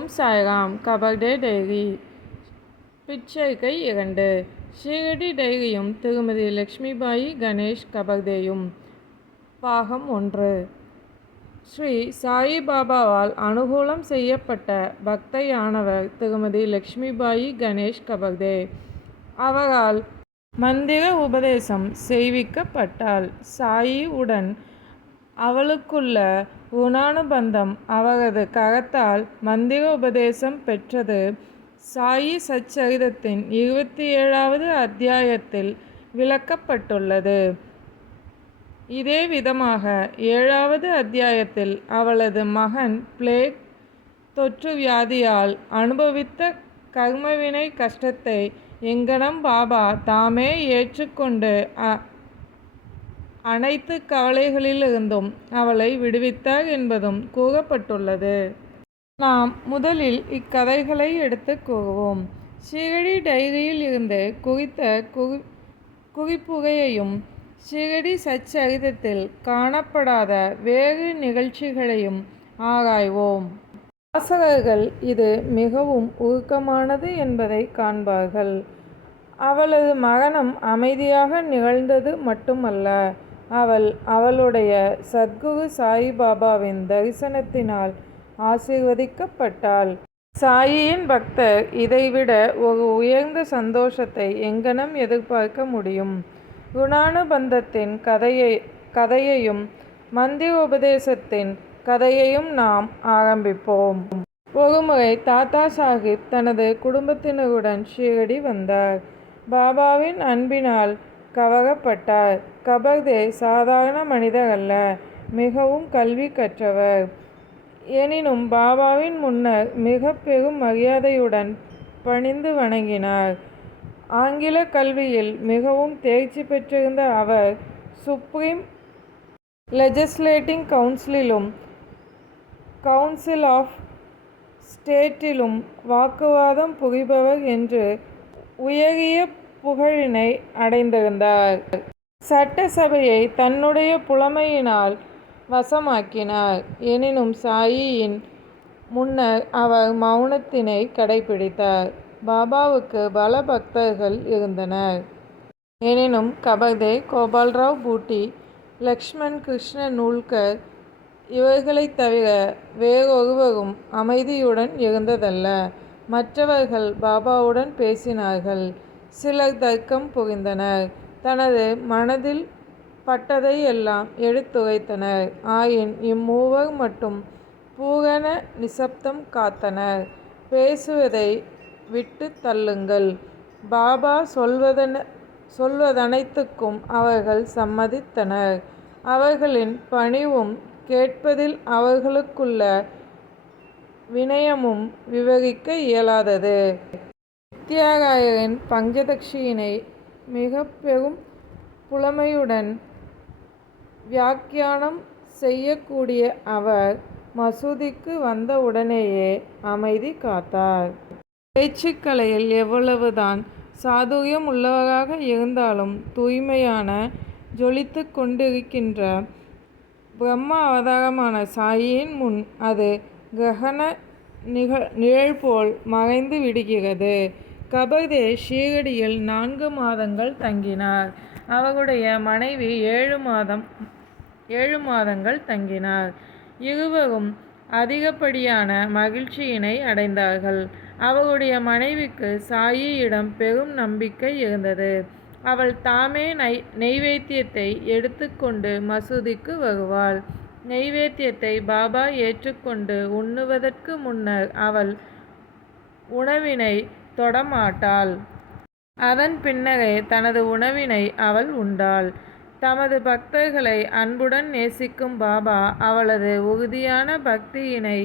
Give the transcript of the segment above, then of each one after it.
ஓம் Sairam Khaparde diary பிச்சைக்கை இரண்டு. ஷீரடி டைரியும் திருமதி லக்ஷ்மிபாயி கணேஷ் கபர்தேயும் பாகம் ஒன்று. ஸ்ரீ சாயிபாபாவால் அனுகூலம் செய்யப்பட்ட பக்தையானவர் திருமதி லக்ஷ்மிபாயி கணேஷ் கபர்தே அவரால் மந்திர உபதேசம் செய்விக்கப்பட்டாள் சாயி உடன் அவளுக்குள்ள குணானுபந்தம் அவரது கரத்தால் மந்திர உபதேசம் பெற்றது. சாயி சச்சரிதத்தின் இருபத்தி ஏழாவது அத்தியாயத்தில் விளக்கப்பட்டுள்ளது. இதே விதமாக ஏழாவது அத்தியாயத்தில் அவளது மகன் பிளேக் தொற்று வியாதியால் அனுபவித்த கர்மவினை கஷ்டத்தை எங்கனம் பாபா தாமே ஏற்றுக்கொண்டு அனைத்து கவலைகளிலிருந்தும் அவளை விடுவித்தார் என்பதும் கூறப்பட்டுள்ளது. நாம் முதலில் இக்கதைகளை எடுத்து கூறுவோம். ஷீரடி டைரியில் இருந்து குறித்த குறி குறிப்புகையையும் ஷீரடி சச்சரிதத்தில் காணப்படாத வேறு நிகழ்ச்சிகளையும் ஆராய்வோம். வாசகர்கள் இது மிகவும் உருக்கமானது என்பதை காண்பார்கள். அவளது மரணம் அமைதியாக நிகழ்ந்தது மட்டுமல்ல அவள் அவளுடைய சத்குரு சாயிபாபாவின் தரிசனத்தினால் ஆசீர்வதிக்கப்பட்டாள். சாயியின் பக்தர் இதைவிட ஒரு உயர்ந்த சந்தோஷத்தை எங்கனம் எதிர்பார்க்க முடியும். குணானுபந்தத்தின் கதையை கதையையும் மந்திர உபதேசத்தின் கதையையும் நாம் ஆரம்பிப்போம். ஒருமுறை தாத்தா சாஹிப் தனது குடும்பத்தினருடன் ஷீரடி வந்தார். பாபாவின் அன்பினால் கவரப்பட்டார் கபர்தே சாதாரண மனிதர் அல்ல மிகவும் கல்வி கற்றவர். எனினும் பாபாவின் முன்னர் மிக பெரும் மரியாதையுடன் பணிந்து வணங்கினார். ஆங்கில கல்வியில் மிகவும் தேர்ச்சி பெற்றிருந்த அவர் சுப்ரீம் லெஜிஸ்லேட்டிங் கவுன்சிலிலும் கவுன்சில் ஆஃப் ஸ்டேட்டிலும் வாக்குவாதம் புரிபவர் என்று உயரிய புகழினை அடைந்திருந்தார். சட்டசபையை தன்னுடைய புலமையினால் வசமாக்கினார். எனினும் சாயியின் முன்னர் அவர் மௌனத்தினை கடைபிடித்தார். பாபாவுக்கு பல பக்தர்கள் இருந்தனர். எனினும் கபதே கோபால்ராவ் பூட்டி லக்ஷ்மண் கிருஷ்ண நூல்கர் இவர்களைத் தவிர வேறொருவரும் அமைதியுடன் இருந்ததல்ல. மற்றவர்கள் பாபாவுடன் பேசினார்கள். சிலர் தர்க்கம் புரிந்தனர் தனது மனதில் பட்டதை எல்லாம் எடுத்துரைத்தனர் ஆயின் இம்மூவர் மட்டும் பூரண நிசப்தம் காத்தனர். பேசுவதை விட்டு தள்ளுங்கள். பாபா சொல்வதன சொல்வதனைத்துக்கும் அவர்கள் சம்மதித்தனர். அவர்களின் பணிவும் கேட்பதில் அவர்களுக்குள்ள வினயமும் விவரிக்க இயலாதது. வித்யாராயரின் பஞ்சதக்ஷியினை மிக பெரும் புலமையுடன் வியாக்கியானம் செய்யக்கூடிய அவர் மசூதிக்கு வந்தவுடனேயே அமைதி காத்தார். பேச்சுக்கலையில் எவ்வளவுதான் சாதுரியம் உள்ளவராக இருந்தாலும் தூய்மையான ஜொலித்து கொண்டிருக்கின்ற பிரம்ம அவதாரமான சாயியின் முன் அது கிரகண நிகழ் நிழல் போல் மறைந்து விடுகிறது. கபதேஷ் ஷீகடியில் நான்கு மாதங்கள் தங்கினார். அவருடைய மனைவி ஏழு மாதம் ஏழு மாதங்கள் தங்கினார். இருவரும் அதிகப்படியான மகிழ்ச்சியினை அடைந்தார்கள். அவருடைய மனைவிக்கு சாயியிடம் பெரும் நம்பிக்கை இருந்தது. அவள் தாமே நை நெய்வேத்தியத்தை எடுத்துக்கொண்டு மசூதிக்கு வருவாள். நெய்வேத்தியத்தை பாபா ஏற்றுக்கொண்டு உண்ணுவதற்கு முன்னர் அவள் உணவினை தொடமாட்டாள். அதன் பின்னரே தனது உணவினை அவள் உண்டாள். தமது பக்தர்களை அன்புடன் நேசிக்கும் பாபா அவளது உறுதியான பக்தியினை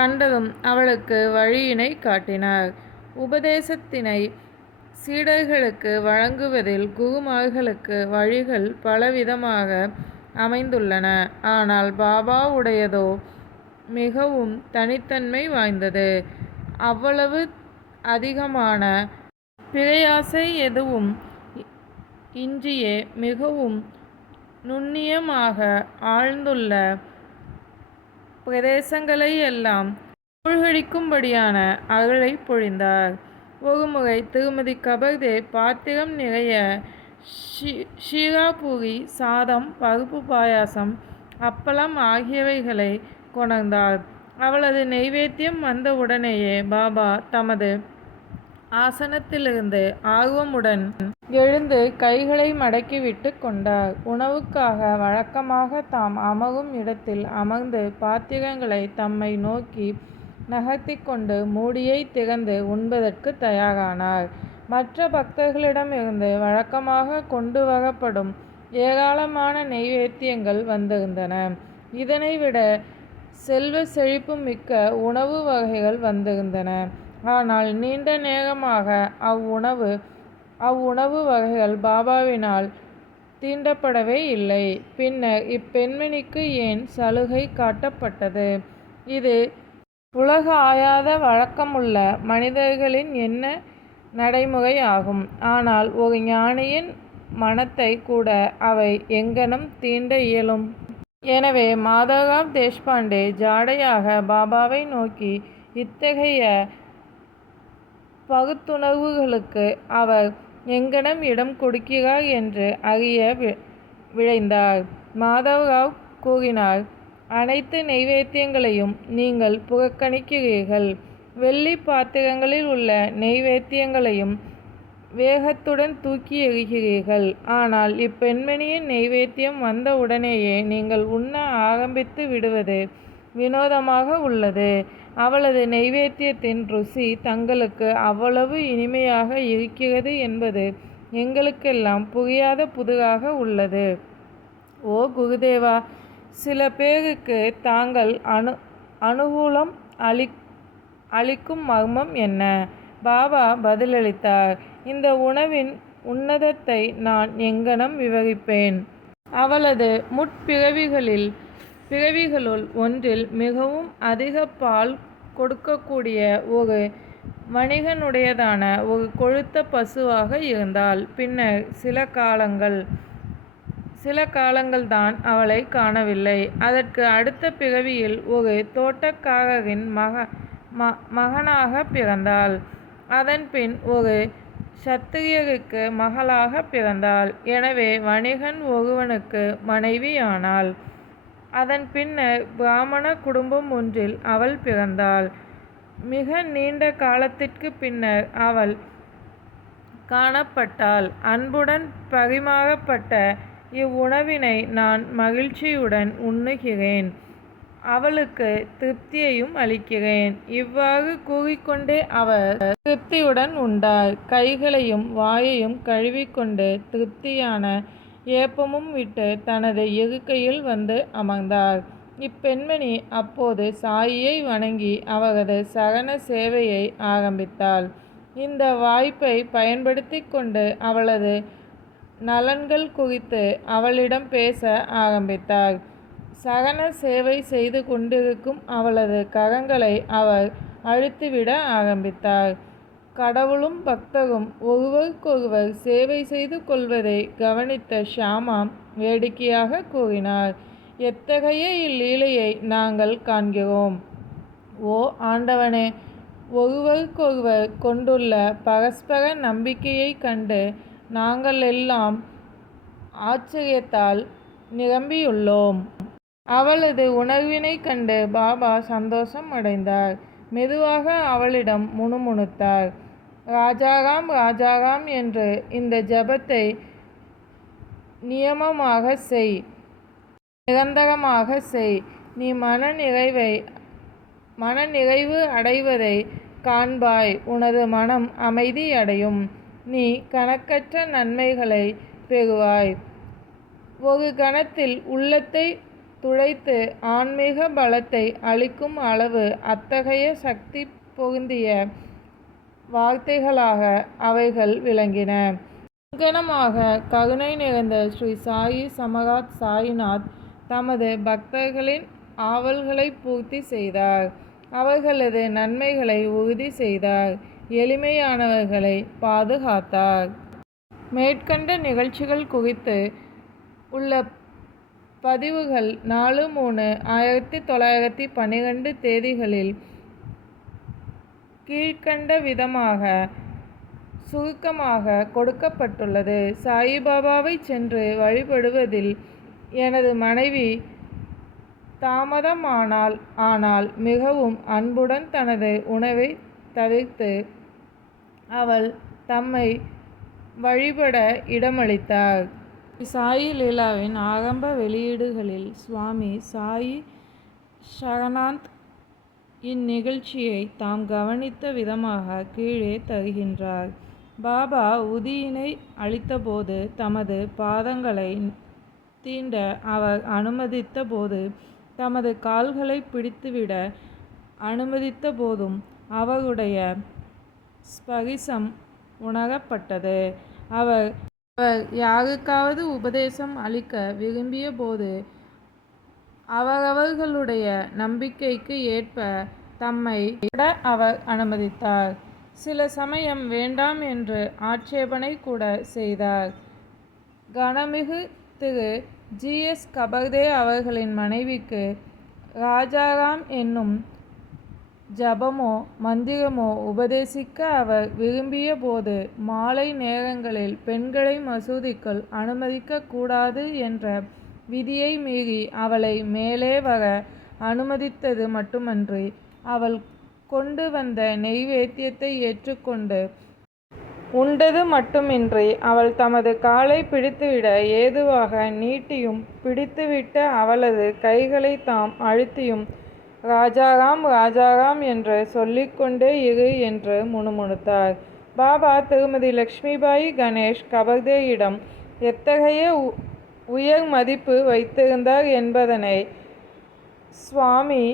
கண்டதும் அவளுக்கு வழியினை காட்டினார். உபதேசத்தினை சீடர்களுக்கு வழங்குவதில் குருமார்களுக்கு வழிகள் பலவிதமாக அமைந்துள்ளன. ஆனால் பாபாவுடையதோ மிகவும் தனித்தன்மை வாய்ந்தது. அவ்வளவு அதிகமான பிரயாசை எதுவும் இன்றியே மிகவும் நுண்ணியமாக ஆழ்ந்துள்ள பிரதேசங்களை எல்லாம் மூழ்கடிக்கும்படியான அருளை பொழிந்தார். ஒருமுறை திருமதி கபர்தே பாத்திரம் நிறைய ஷீராபூரி சாதம் பருப்பு பாயாசம் அப்பளம் ஆகியவைகளை கொணர்ந்தார். அவளது நெய்வேத்தியம் வந்தவுடனேயே பாபா தமது ஆசனத்திலிருந்து ஆர்வமுடன் எழுந்து கைகளை மடக்கிவிட்டு கொண்டார். உணவுக்காக வழக்கமாக தாம் அமரும் இடத்தில் அமர்ந்து பாத்திரங்களை தம்மை நோக்கி நகர்த்தி கொண்டு மூடியை திறந்து உண்பதற்கு தயாரானார். மற்ற பக்தர்களிடமிருந்து வழக்கமாக கொண்டு வரப்படும் ஏராளமான நெய்வேத்தியங்கள் வந்திருந்தன. இதனை விட செல்வ செழிப்பு மிக்க உணவு வகைகள் வந்திருந்தன. ஆனால் நீண்ட நேரமாக அவ்வுணவு அவ்வுணவு வகைகள் பாபாவினால் தீண்டப்படவே இல்லை. பின்னர் இப்பெண்மணிக்கு ஏன் சலுகை காட்டப்பட்டது? இது உலக ஆயாத வழக்கமுள்ள மனிதர்களின் என்ன நடைமுறை ஆகும். ஆனால் ஒரு ஞானியின் மனத்தை கூட அவை எங்கனம் தீண்ட இயலும். எனவே மாதவராவ் தேஷ்பாண்டே ஜாடையாக பாபாவை நோக்கி இத்தகைய பகுத்துணர்வுகளுக்கு அவர் எங்கனம் இடம் கொடுக்கிறார் என்று அறிய விழைந்தார். மாதவராவ் கூறினார் அனைத்து நெய்வேத்தியங்களையும் நீங்கள் புறக்கணிக்கிறீர்கள். வெள்ளி பாத்திரங்களில் உள்ள நெய்வேத்தியங்களையும் வேகத்துடன் தூக்கி எறிகிறீர்கள். ஆனால் இப்பெண்மணியின் நெய்வேத்தியம் வந்த உடனேயே நீங்கள் உண்ண ஆரம்பித்து விடுவது வினோதமாக உள்ளது. அவளது நைவேத்தியத்தின் ருசி தங்களுக்கு அவ்வளவு இனிமையாக இருக்கிறது என்பது எங்களுக்கெல்லாம் புரியாத புதுகாக உள்ளது. ஓ குருதேவா சில பேருக்கு தாங்கள் அனு அனுகூலம் அளி அளிக்கும் மர்மம் என்ன? பாபா பதிலளித்தார் இந்த உணவின் உன்னதத்தை நான் எங்கனம் விவரிப்பேன். அவளது முற்பிறவிகளில் பிறவிகளுள் ஒன்றில் மிகவும் அதிக பால் கொடுக்கக்கூடிய ஒரு வணிகனுடையதான ஒரு கொழுத்த பசுவாக இருந்தாள். பின்னர் சில காலங்கள் சில காலங்கள்தான் அவளை காணவில்லை. அதற்கு அடுத்த பிறவியில் ஒரு தோட்டக்காரரின் மக ம மகனாக பிறந்தாள். அதன்பின் ஒரு சத்திரியருக்கு மகளாக பிறந்தாள். எனவே வணிகன் ஒருவனுக்கு மனைவியானாள். அதன் பின்னர் பிராமண குடும்பம் ஒன்றில் அவள் பிறந்தாள். மிக நீண்ட காலத்திற்கு பின்னர் அவள் காணப்பட்டாள். அன்புடன் பரிமாறப்பட்ட இவ்வுணவினை நான் மகிழ்ச்சியுடன் உண்ணுகிறேன். அவளுக்கு திருப்தியையும் அளிக்கிறேன். இவ்வாறு கூறிக்கொண்டே அவர் திருப்தியுடன் உண்டார். கைகளையும் வாயையும் கழுவிக்கொண்டு திருப்தியான ஏப்பமும் விட்டு தனது இருக்கையில் வந்து அமர்ந்தார். இப்பெண்மணி அப்போது சாயியை வணங்கி அவரது சகன சேவையை ஆரம்பித்தாள். இந்த வாய்ப்பை பயன்படுத்தி கொண்டு அவளது நலன்கள் குறித்து அவளிடம் பேச ஆரம்பித்தார். சகன சேவை செய்து கொண்டிருக்கும் அவளது கரங்களை அவர் அழுத்திவிட ஆரம்பித்தார். கடவுளும் பக்தரும் ஒருவருக்கொருவர் சேவை செய்து கொள்வதை கவனித்த ஷியாமா வேடிக்கையாக கூறினார் எத்தகைய இல்லீலையை நாங்கள் காண்கிறோம்? ஓ ஆண்டவனே ஒருவருக்கொருவர் கொண்டுள்ள பரஸ்பர நம்பிக்கையைக் கண்டு நாங்கள் எல்லாம் ஆச்சரியத்தால் நிரம்பியுள்ளோம். அவளது உணர்வினைக் கண்டு பாபா சந்தோஷம் அடைந்தார். மெதுவாக அவளிடம் முணுமுணுத்தார். ராஜாராம் ராஜாராம் என்று இந்த ஜபத்தை நியமமாக செய். நிரந்தரமாக செய். நீ மன நிறைவை அடைவதை காண்பாய். உனது மனம் அமைதி அடையும். நீ கணக்கற்ற நன்மைகளை பெறுவாய். ஒரு கணத்தில் உள்ளத்தை துளைத்து ஆன்மீக பலத்தை அளிக்கும் அளவு அத்தகைய சக்தி பொருந்திய வார்த்தைகளாக அவைகள் விளங்கின. அங்கனமாக கருணை நிறைந்த ஸ்ரீ சாயி சமகாத் சாயிநாத் தமது பக்தர்களின் ஆவல்களை பூர்த்தி செய்தார். அவர்களது நன்மைகளை உறுதி செய்தார். எளிமையானவர்களை பாதுகாத்தார். மேற்கண்ட நிகழ்ச்சிகள் குறித்து உள்ள பதிவுகள் நாலு மூணு ஆயிரத்தி தொள்ளாயிரத்தி பன்னிரெண்டு தேதிகளில் கீழ்க்கண்ட விதமாக சுருக்கமாக கொடுக்கப்பட்டுள்ளது. சாயிபாபாவை சென்று வழிபடுவதில் எனது மனைவி தாமதமானால் ஆனால் மிகவும் அன்புடன் தனது உணவை தவிர்த்து அவள் தம்மை வழிபட இடமளித்தார் சாயி லீலாவின் ஆரம்ப வெளியீடுகளில் சுவாமி சாயி சரணானந்த் இந்நிகழ்ச்சியை தாம் கவனித்த விதமாக கீழே தருகின்றார். பாபா உதியினை அளித்தபோது தமது பாதங்களை தீண்ட அவர் அனுமதித்த போது தமது கால்களை பிடித்துவிட அனுமதித்த போதும் அவருடைய ஸ்பரிசம் உணரப்பட்டது. அவர் அவர் யாருக்காவது உபதேசம் அளிக்க விரும்பிய போது அவரவர்களுடைய நம்பிக்கைக்கு ஏற்ப தம்மை விட அவர் அனுமதித்தார். சில சமயம் வேண்டாம் என்று ஆட்சேபனை கூட செய்தார். கனமிகு திரு ஜி. எஸ். கபர்தே அவர்களின் மனைவிக்கு ராஜாராம் என்னும் ஜபமோ மந்திரமோ உபதேசிக்க அவர் விரும்பிய போது மாலை நேரங்களில் பெண்களை மசூதிக்குள் அனுமதிக்கக்கூடாது என்ற விதியை மீறி அவளை மேலே வர அனுமதித்தது மட்டுமன்றி அவள் கொண்டு வந்த நெய்வேத்தியத்தை ஏற்றுக்கொண்டு உண்டது மட்டுமின்றி அவள் தமது காலை பிடித்துவிட ஏதுவாக நீட்டியும் பிடித்துவிட்ட அவளது கைகளை தாம் அழுத்தியும் ராஜாராம் ராஜாராம் என்று சொல்லிக்கொண்டே இரு என்று முணுமுணுத்தார். பாபா திருமதி லக்ஷ்மிபாய் கணேஷ் கபர்தேயிடம் எத்தகைய உயர் மதிப்பு வைத்திருந்தார் என்பதனை சுவாமி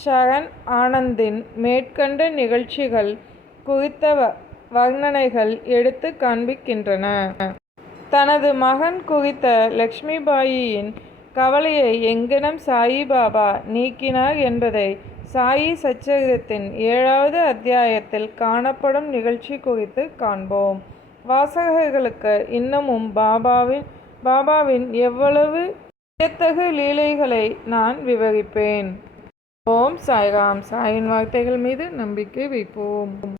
ஷரண் ஆனந்தின் மேற்கண்ட நிகழ்ச்சிகள் குறித்த வர்ணனைகள் எடுத்து காண்பிக்கின்றன. தனது மகன் குறித்த லக்ஷ்மிபாயியின் கவலையை எங்கனம் சாயிபாபா நீக்கினார் என்பதை சாயி சச்சரிதத்தின் ஏழாவது அத்தியாயத்தில் காணப்படும் நிகழ்ச்சி குறித்து காண்போம். வாசகர்களுக்கு இன்னமும் பாபாவின் பாபாவின் எவ்வளவு வியத்தகு லீலைகளை நான் விவரிப்பேன்? ஓம் சாய்ராம். சாயின் வார்த்தைகள் மீது நம்பிக்கை வைப்போம்.